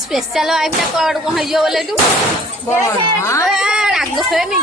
special iota कौन कौन हो बोले तू राग फेमी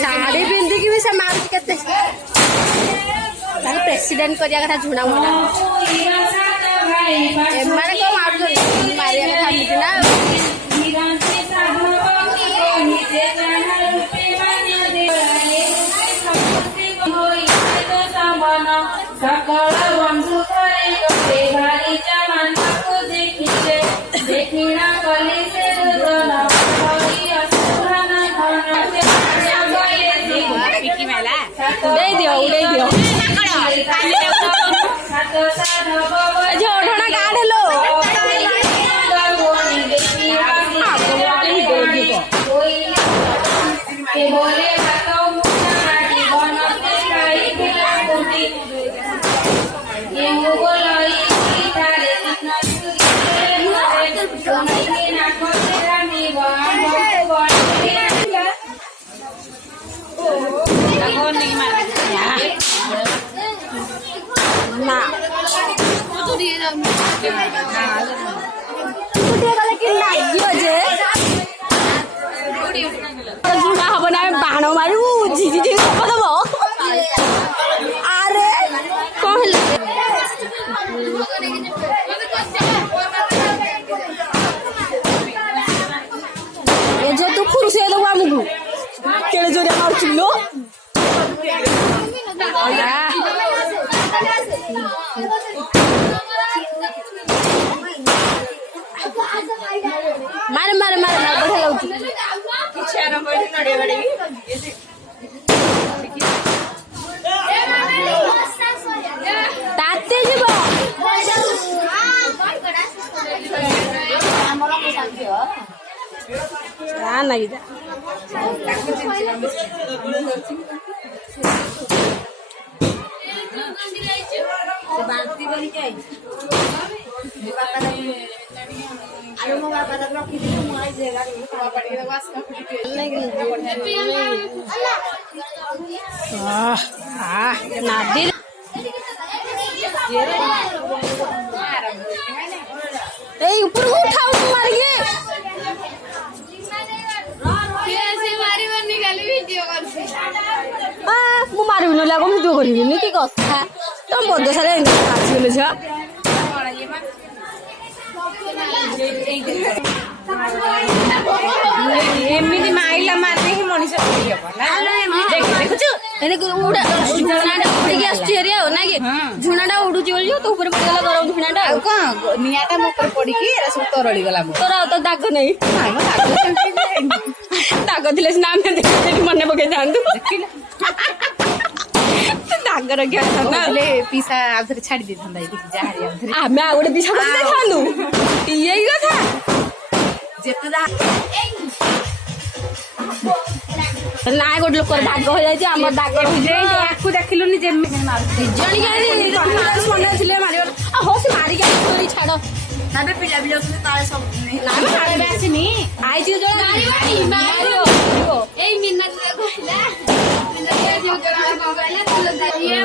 साड़ी पिंधिकी भी से मार के प्रेसिडेंट करिया कथा झुणा मुणा एमाने को मार मारिया कथा मिटी ना सकल बंधु करे भारी जमान को देखिले देखिना कली से रुदन हरि असुरन धन पिकी मेला उड़ाई दियो जो ओढणा काढ लो के बोले बाण मारू झिझी दब आरे कौन ये जो तू खुर्सी दबो आमको केड़े जोरे मारछिलो मार मार मार बढ़िया लाउची ताते जीव बांती ऊपर उठाओ मारिए मु मारिबि न लागो भिडियो करिबि नि की कथा तुम बंद सारे आसीगले छ एमिति माइला मारने ही मनीष उड़ा झुणाटा उड़ी आसुची हेरी आ ना कि झुणाटा उडुची बोली तो ऊपर पड़गला गरम झुणाटा आ कोन नियाटा मो ऊपर पड़ी की एरा सब तरळी गला मो तोरा तो दाग नहीं दाग दिले नाम देखि मने पके जानतु दाग रखिया ना ले पीसा आउथरे छाडी दे थंदा जाहरी आउथरे आमे आ गोटे पीसा बसे खानु यही कथा जेतदा ना गोटे लोक दाग हो जाय आम दाग याकू देखिलुनी जे जणी मने थिले मारियो हो से मारी के छाड़ नाबे पिला बिलो ताळे सब ना ताळे बेसिनी आई जी जो मारियो ए मिन्नत रे कहला मिन्नत जो जरा कहला तो दाइए